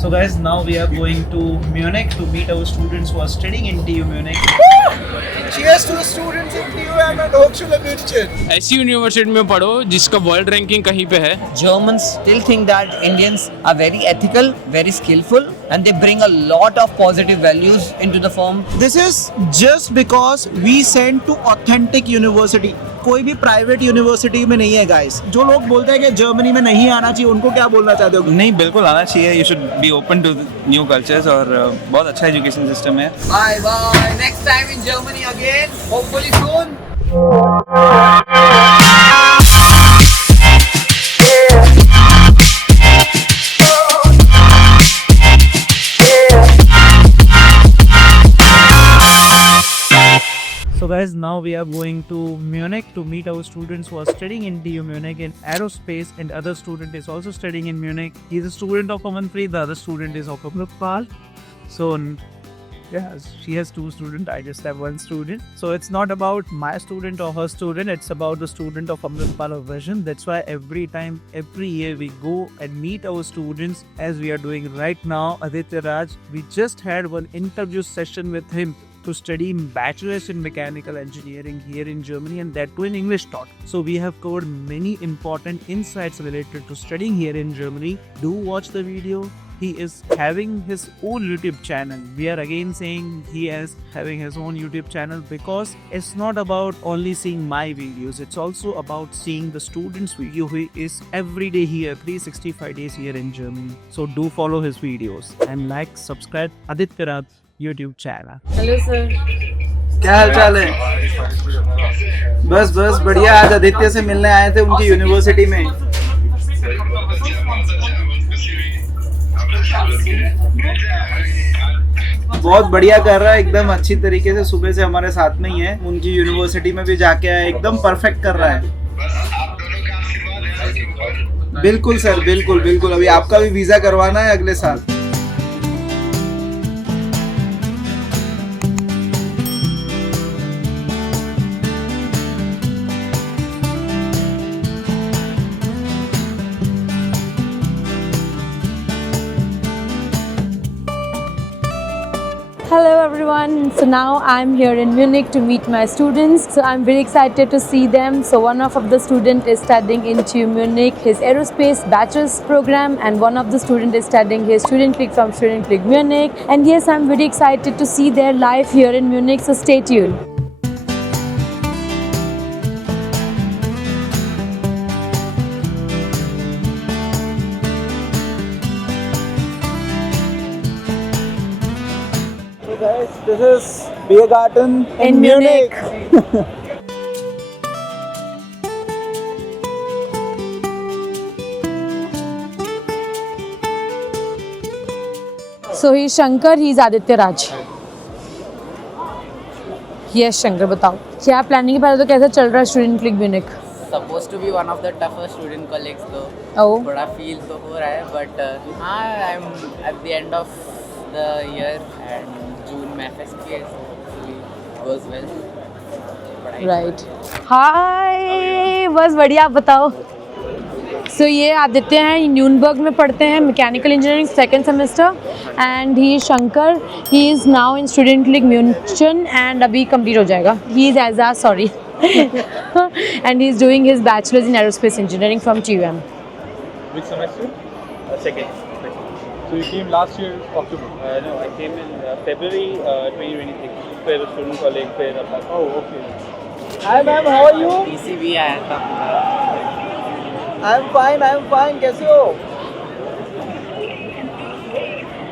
So guys, now we are going to Munich to meet our students who are studying in TU Munich. Cheers to the students in TUM and Hochschule München. ऐसी university में पढ़ो जिसका world ranking कहीं पे है. Germans still think that Indians are very ethical, very skillful, and they bring a lot of positive values into the firm. This is just because we send to authentic university. कोई भी private university में नहीं है guys. जो लोग बोलते हैं कि जर्मनी में नहीं आना चाहिए, उनको क्या बोलना चाहते हो? नहीं, बिल्कुल आना चाहिए. You should be open to new cultures और बहुत अच्छा एजुकेशन सिस्टम है. Bye bye. Next time in Germany again. Hopefully soon. So guys, now we are going to Munich to meet our students who are studying in TU Munich in aerospace, and other student is also studying in Munich. He's a student of Amanpreet, the other student is of Amritpal. So yeah, she has two students, I just have one student. So it's not about my student or her student, it's about the student of Amritpal or Vision. That's why every year we go and meet our students, as we are doing right now. Aditya Raj, we just had one interview session with him to study bachelor's in mechanical engineering here in Germany, and that too in English taught. So we have covered many important insights related to studying here in Germany. Do watch the video. He is having his own YouTube channel. We are again saying he is having his own YouTube channel because it's not about only seeing my videos. It's also about seeing the students' video who is every day here, 365 days here in Germany. So do follow his videos and like, subscribe Aditya Raj YouTube channel. Hello sir. क्या हाल चाल है? बस बढ़िया. आज आदित्य से मिलने आए थे उनकी यूनिवर्सिटी में. बहुत बढ़िया कर रहा है, एकदम अच्छी तरीके से. सुबह से हमारे साथ में ही है, उनकी यूनिवर्सिटी में भी जाके आया, एकदम परफेक्ट कर रहा है. बिल्कुल सर, बिल्कुल. अभी आपका भी वीजा करवाना है अगले साल. Hello everyone. So now I'm here in Munich to meet my students. So I'm very excited to see them. So one of the student is studying in TU Munich, his aerospace bachelor's program, and one of the student is studying his student clique from Student Clique Munich. And yes, I'm very excited to see their life here in Munich. So stay tuned. Guys, this is Beer Garden in Munich. So he's Shankar, he's Aditya Raj. Yes, Shankar, बताओ क्या planning है? पहले तो कैसा चल रहा है student click Munich? Supposed to be one of the toughest student colleagues though. Oh. थोड़ा feel तो हो रहा है, but हाँ, I'm at the end of the year and June में FSP है, so hopefully goes well. Right. Hi, बस बढ़िया. आप बताओ. सो ये आदित्य हैं, न्यूनबर्ग में पढ़ते हैं mechanical engineering second semester, and he Shankar, he is now in student league Munich and अभी कंप्लीट हो जाएगा. He is as sorry and he is doing his bachelors in aerospace engineering from TUM. Which semester? Second. So you came last year October? No, I came in February 2023. फिर student college फिर अपना. Oh, okay. Hi ma'am, how are you? TCB आया था. I'm fine. कैसे हो?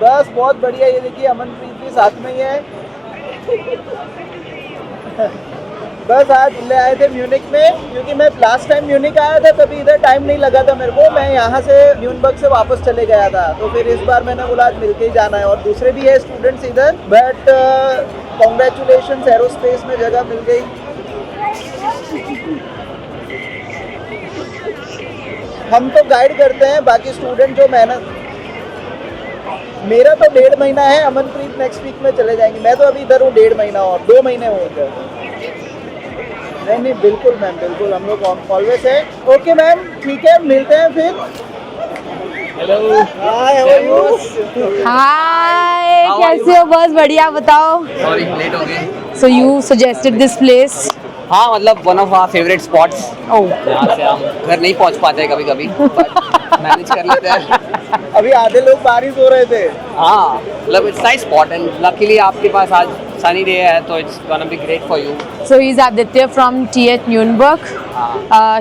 बस बहुत बढ़िया. ये देखिए अमनप्रीत भी साथ में ही है. बस आज ले आए थे म्यूनिक में, क्योंकि मैं लास्ट टाइम म्यूनिक आया था तभी इधर टाइम नहीं लगा था मेरे को. मैं यहाँ से न्यूनबर्ग से वापस चले गया था, तो फिर इस बार मैंने बोला आज मिलके ही जाना है. और दूसरे भी है स्टूडेंट्स इधर, बट कॉन्ग्रेचुलेशंस, एरोस्पेस में जगह मिल गई. हम तो गाइड करते हैं, बाकी स्टूडेंट जो मेहनत. मेरा तो 1.5 महीना है, अमनप्रीत नेक्स्ट वीक में चले जाएंगे. मैं तो अभी इधर हूँ 1.5 महीना, और 2 महीने हो गए. नहीं बिल्कुल मैम, बिल्कुल हम लोग ऑलवेज है. ओके मैम, ठीक है, मिलते हैं फिर. Hello. Hi, how are you? हाय, कैसे हो? बस बढ़िया, बताओ. सॉरी लेट हो गए. So you suggested this place. हाँ मतलब one of our favourite spots. Oh. यहाँ से हम घर नहीं पहुँच पाते कभी कभी मैनेज कर लेते हैं. अभी आधे लोग बारिश हो रहे थे. हाँ मतलब it's nice spot and luckily आपके पास आज सनी डे है तो it's gonna be great for you. So he's Aditya from TH Nürnberg.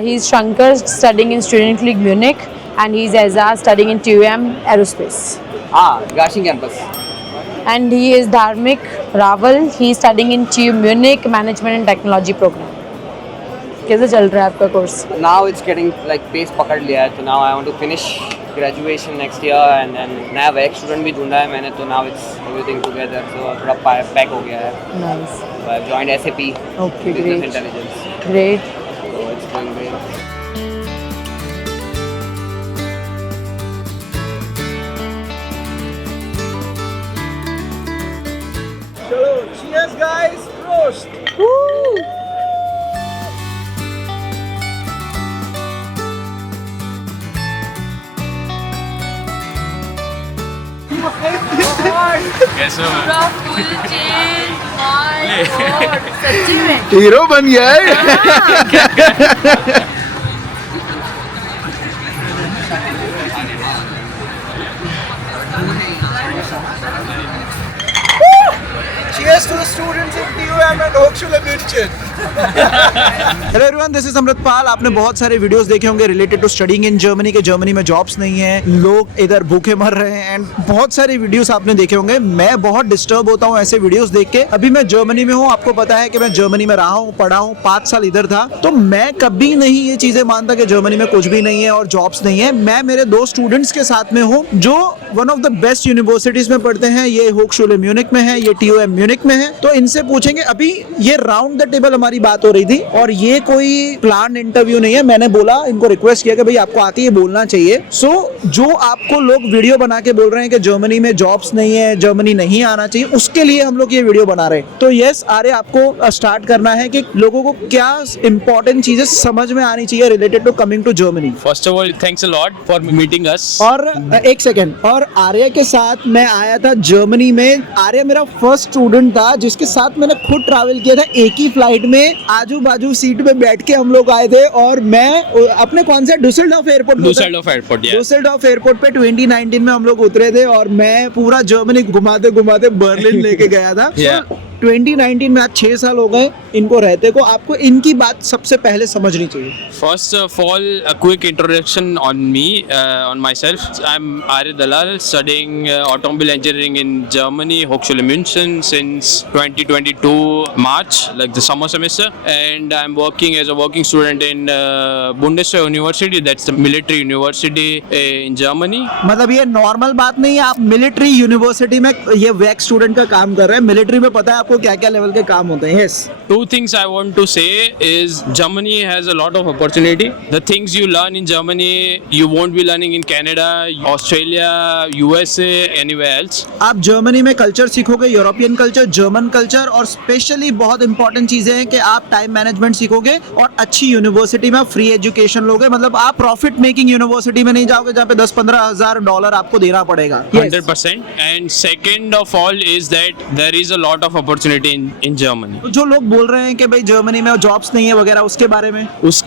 He's Shankar studying in Student League Munich, and he's Ezra studying in TUM Aerospace. हाँ गाशिंग campus. And he is Dharmik Raval. He's studying in TU Munich Management and Technology program. कैसे चल रहा है आपका course? Now it's getting like pace पकड़ लिया है तो now I want to finish graduation next year and then नया वैक स्टूडेंट भी ढूंढा है मैंने तो now it's everything together so थोड़ा पैक हो गया है. Nice. I have joined SAP. Okay, business great. Intelligence. Great. So it's going great. चलो, cheers guys, Prost. कैसे हो? हीरो बन गया है. Cheers to the students in TUM and Hochschule München. Hello everyone, this is Amritpal. आपने बहुत सारे videos देखे होंगे related to studying in Germany के जर्मनी में जॉब्स नहीं है, लोग इधर भूखे मर रहे हैं एंड बहुत सारे वीडियोस आपने देखे होंगे. मैं बहुत डिस्टर्ब होता हूँ ऐसे वीडियोस देख के. अभी मैं जर्मनी में हूँ, आपको पता है कि मैं जर्मनी में रहा हूँ, पढ़ा हूँ, 5 साल इधर था. तो मैं कभी नहीं ये चीजें मानता कि जर्मनी में कुछ भी नहीं है और जॉब्स नहीं है. मैं मेरे 2 स्टूडेंट्स के साथ में हूँ जो one of the best universities में पढ़ते हैं. ये होक्सशुले म्यूनिक में है, ये TUM म्यूनिक में है. तो इनसे पूछेंगे. अभी ये राउंड द टेबल हमारी बात हो रही थी और ये कोई प्लान इंटरव्यू नहीं है. मैंने बोला, इनको रिक्वेस्ट किया कि भाई आपको आके ये बोलना चाहिए. सो जो आपको लोग वीडियो बना के बोल रहे हैं कि जर्मनी में जॉब्स नहीं है, जर्मनी नहीं आना चाहिए, उसके लिए हम लोग ये वीडियो बना रहे हैं. तो यस आर्य, आपको स्टार्ट करना है कि लोगों को क्या इंपॉर्टेंट चीजें समझ में आनी चाहिए related to coming to Germany. First of all, thanks a lot for meeting us. और एक सेकेंड, और आर्य के साथ मैं आया था जर्मनी में. आर्य मेरा फर्स्ट स्टूडेंट था जिसके साथ मैंने खुद ट्रैवल किया था. एक ही फ्लाइट में आजू बाजू सीट पे बैठ के हम लोग आए थे. और मैं अपने कौन से डुसेल्डॉर्फ एयरपोर्ट डुसेल्डॉर्फ एयरपोर्ट पे 2019 में हम लोग उतरे थे और मैं पूरा जर्मनी घुमाते घुमाते बर्लिन लेके गया था. Yeah. 2019 में आज 6 साल हो गए इनको रहते को. आपको इनकी बात सबसे पहले समझनी चाहिए. First of all, a quick introduction on me, on myself. I'm Arya Dalal, studying automobile engineering in Germany, Hochschule München, since 2022 March, like the summer semester, and I'm working as a working student in Bundeswehr University. That's the military university in Germany. मतलब ये normal बात नहीं है. आप military university में ये वैक student का काम कर रहे हैं. मिलिट्री में पता है आपको क्या क्या लेवल के काम होते हैं. Yes. Two things I want to say is Germany has a lot of opportunity. The things you learn in Germany, you won't be learning in Canada, Australia, USA, anywhere else. आप Germany में culture सीखोगे, European culture, German culture, और specially बहुत important चीजें हैं कि आप time management सीखोगे और अच्छी यूनिवर्सिटी में फ्री एजुकेशन लोगे. मतलब आप प्रॉफिट मेकिंग यूनिवर्सिटी में नहीं जाओगे जहाँ पे 10-15 हजार $15,000 आपको देना पड़ेगा. 100%. And second of all is that there is a lot of opportunity in Germany. जो लोग बोल रहे हैं कि भाई जर्मनी में जॉब्स नहीं है वगैरह, उसके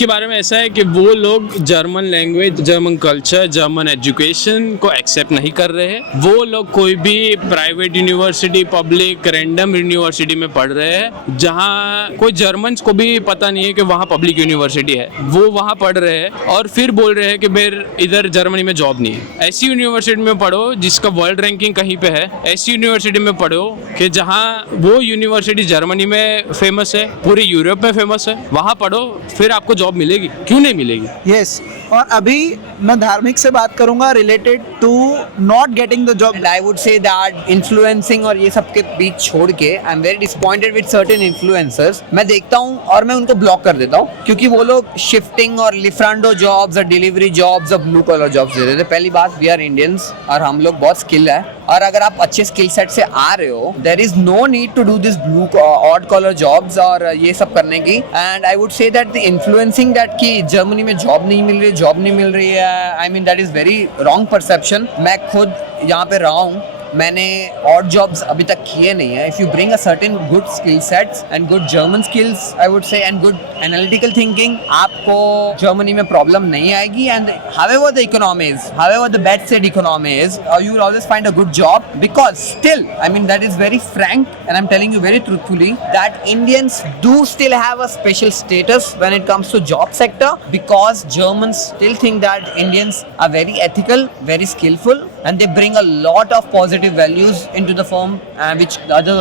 बारे में ऐसा है कि वो लोग German language, German culture, German education को एक्सेप्ट नहीं कर रहे हैं. वो लोग कोई भी private university, public, random university में पढ़ रहे हैं जहाँ कोई जर्मन को भी पता नहीं है कि वहाँ पब्लिक यूनिवर्सिटी है. वो वहाँ पढ़ रहे हैं और फिर बोल रहे हैं कि मेरे इधर जर्मनी में जॉब नहीं है. ऐसी यूनिवर्सिटी में पढ़ो जिसका वर्ल्ड रैंकिंग कहीं पे है. ऐसी यूनिवर्सिटी में पढ़ो कि जहाँ वो यूनिवर्सिटी जर्मनी में फेमस है, पूरे यूरोप में फेमस है. वहाँ पढ़ो, फिर आपको जॉब मिलेगी. क्यों नहीं मिलेगी? यस. और अभी मैं धार्मिक से बात करूंगा related to not getting the job. And I would say that influencing और ये सब के बीच छोड़ के I'm very disappointed with certain influencers. मैं देखता हूँ और मैं उनको ब्लॉक कर देता हूँ क्योंकि वो लोग शिफ्टिंग और लिफ्रांडो जॉब्स और डिलीवरी जॉब्स और ब्लू कॉलर जॉब्स दे देते. पहली बात, वी आर इंडियंस और हम लोग बहुत स्किल है और अगर आप अच्छे स्किल सेट से आ रहे हो, there is no need to do this blue odd collar jobs और ये सब करने की. And I would say that the influencing that कि जर्मनी में जॉब नहीं मिल रही है, I mean that is very wrong perception. मैं खुद यहाँ पे रहा हूँ, मैंने ऑड जॉब्स अभी तक किए नहीं है. If you bring a certain good skill sets and good German skills, I would से, एंड गुड एनालिटिकल थिंकिंग, आपको जर्मनी में प्रॉब्लम नहीं आएगी. And however the economy is, however the bad said economy is, you will always find a good job, because still, I mean, that is very frank and I'm telling you very truthfully that Indians do still have a special status when it comes to job sector, because Germans still think that Indians are very ethical, very skillful, and they bring a lot of positive values into the firm which the other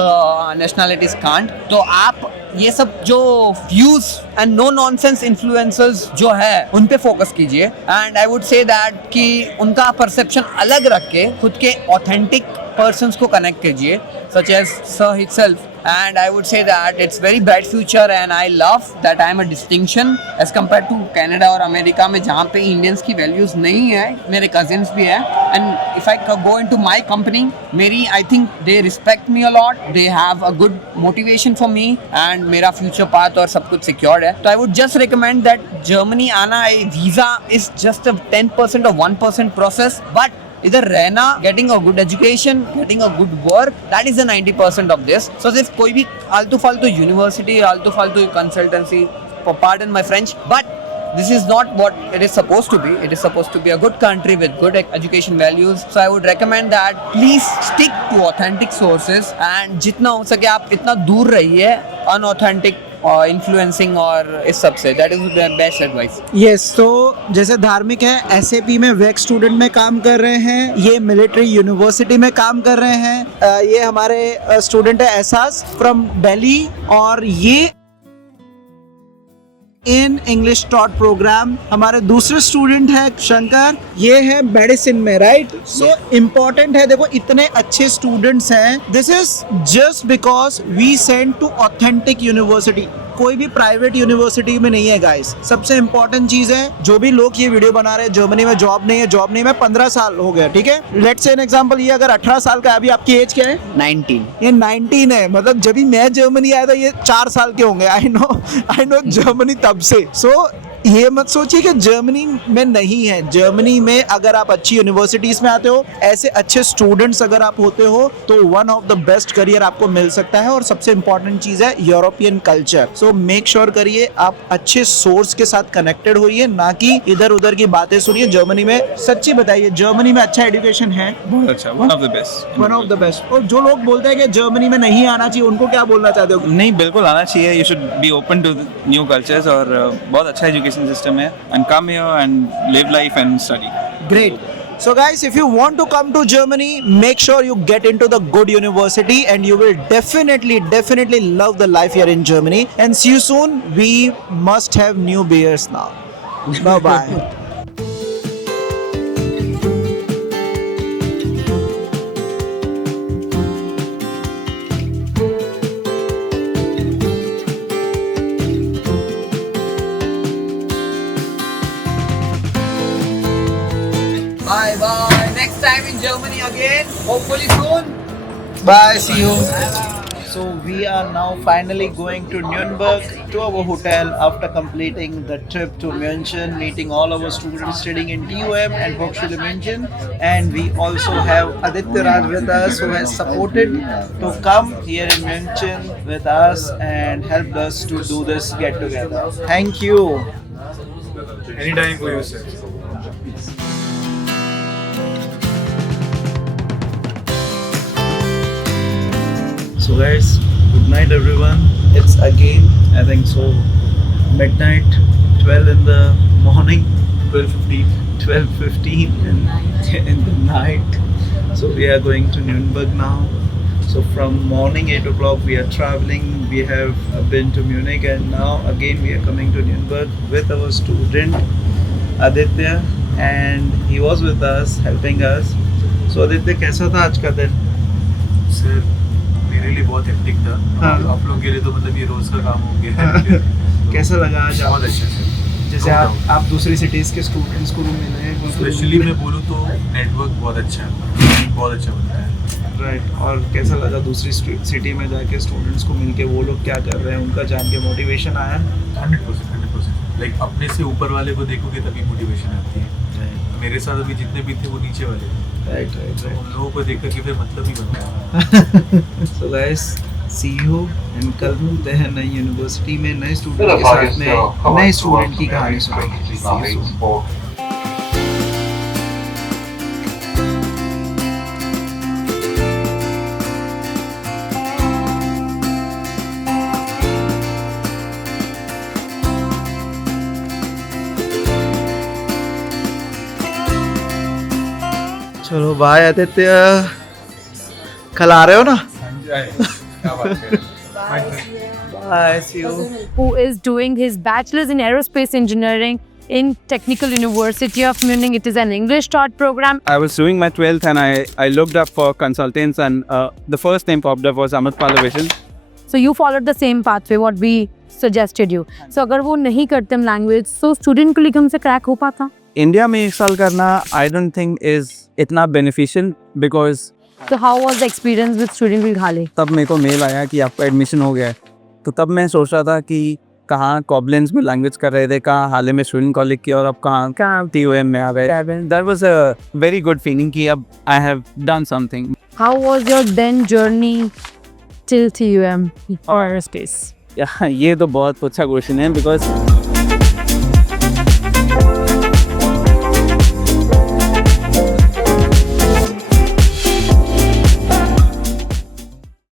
nationalities can't. तो आप ये सब जो views and no nonsense influencers जो है उन पे focus कीजिए. And I would say that कि उनका परसेप्शन अलग रख के खुद के ऑथेंटिक पर्सन्स को कनेक्ट कीजिए, such as sir himself. And I would say that it's very bright future, and I love that I am a distinction as compared to Canada और अमेरिका में जहाँ पे इंडियंस की वैल्यूज नहीं है. मेरे कजिन्स भी है, and if I go into my company, मेरी I think they respect me a lot, they have a good motivation for me, and मेरा future path और सब कुछ secured है. तो I would just recommend that Germany आना, visa is just a 10% or 1% process, but इधर रहना, getting a good education, getting a good work, that is the 90% of this. So सिर्फ कोई भी आलतू फालतू यूनिवर्सिटी, आलतू फालतू consultancy, pardon my French, but this is not what it is supposed to be. It is supposed to be a good country with good education values. So I would recommend that please stick to authentic sources, and जितना हो सके आप इतना दूर रहिए unauthentic influencing और इस सब से. That is the best advice. Yes, तो जैसे धार्मिक है, SAP में वेक स्टूडेंट में काम कर रहे हैं, ये मिलिट्री यूनिवर्सिटी में काम कर रहे हैं. ये हमारे स्टूडेंट है एहसास फ्रॉम दिल्ली, और ये इन इंग्लिश टॉट प्रोग्राम. हमारे दूसरे स्टूडेंट है शंकर, ये है मेडिसिन में, राइट. सो इम्पोर्टेंट है, देखो इतने अच्छे स्टूडेंट्स हैं. This is just because we send to authentic university. कोई भी प्राइवेट यूनिवर्सिटी में नहीं है गाइस. सबसे इंपॉर्टेंट चीज है, जो भी लोग ये वीडियो बना रहे हैं, जर्मनी में जॉब नहीं है, मैं 15 साल हो गया, ठीक है. लेट्स से एन एग्जांपल, ये अगर 18 साल का है, अभी आपकी एज क्या है? 19. ये 19 है, मतलब जब भी मैं जर्मनी आया था ये 4 साल के होंगे. आई नो जर्मनी तब से. सो ये मत सोचिए कि जर्मनी में नहीं है. जर्मनी में अगर आप अच्छी यूनिवर्सिटीज में आते हो, ऐसे अच्छे स्टूडेंट्स अगर आप होते हो, तो one of the best career आपको मिल सकता है. और सबसे इंपॉर्टेंट चीज है European culture. So make sure करिए आप अच्छे सोर्स के साथ कनेक्टेड होइए, ना कि इधर उधर की बातें सुनिए. जर्मनी में सच्ची बताइए, जर्मनी में अच्छा एजुकेशन है? बहुत अच्छा, one of the best. One of the best. और जो लोग बोलते हैं कि जर्मनी में नहीं आना चाहिए, उनको क्या बोलना चाहते हो? नहीं, बिल्कुल आना चाहिए. You should be open to new cultures, और बहुत अच्छा एजुकेशन सिस्टम है. And come here and live life and study. Great. So guys, if you want to come to Germany, make sure you get into the good university, and you will definitely love the life here in Germany. And see you soon. We must have new beers now. Bye bye. Bye bye. Next time in Germany again. Hopefully soon. Bye. See you. So we are now finally going to Nuremberg, to our hotel, after completing the trip to München, meeting all our students studying in TUM and Hochschule München. And we also have Aditya Raj with us, who has supported to come here in München with us and helped us to do this get together. Thank you. Anytime for you, sir. So guys, good night everyone. It's again, I think so, midnight, 12 in the morning, 12:15 in the night. So we are going to Nuremberg now. So from morning 8 o'clock we are traveling. We have been to Munich, and now again we are coming to Nuremberg with our student Aditya, and he was with us helping us. So Aditya, कैसा था आज का दिन? Sir मेरे लिए बहुत hectic था. हाँ. आप लोग के लिए तो मतलब ये रोज का काम हो गया है. कैसा लगा आज? बहुत अच्छा सर. जैसे आप दूसरी सिटीज़ के स्टूडेंट्स को भी मिले हैं, स्पेशली मैं बोलूँ तो नेटवर्क बहुत अच्छा है, बहुत अच्छा बनता है. और कैसा लगा दूसरी सिटी में जाके स्टूडेंट्स को मिलके, वो लोग क्या कर रहे हैं उनका जान के मोटिवेशन आया? 100%। लाइक अपने से ऊपर वाले को देखोगे तभी मोटिवेशन आती है। मेरे साथ अभी जितने भी थे वो नीचे वाले थे, राइट। उन लोगों को देख करके फिर मतलब ही बनता है। So guys, see you, and कल मिलते हैं नई यूनिवर्सिटी में नए स्टूडेंट के साथ में, नए स्टूडेंट की कहानी सुनेंगे। See you soon. चलो बाय आदित्य, कल आ रहे हो ना? Bye, see you. Who is doing his bachelor's in aerospace engineering in Technical University of Munich. It is an English taught program. I was doing my 12th and I looked up for consultants, and the first name popped up was Amit Palavision. So you followed the same pathway what we suggested you. So अगर वो नहीं करते हम language, so student को लेकर हमसे crack हो पाता? इंडिया में 1 साल करना I don't think is इतना beneficial, because So how was the experience with student Meghalaya? तब मेरे को मेल आया कि आपका एडमिशन हो गया है, तो तब मैं सोच रहा था कि कहाँ कॉबलेंस में लैंग्वेज कर रहे थे, कहाँ हाल में स्टूडेंट कॉलेज की, और अब कहाँ TUM में आ गए। That was a very good feeling कि अब I have done something. How was your then journey till TUM or aerospace? ये तो बहुत अच्छा क्वेश्चन है, because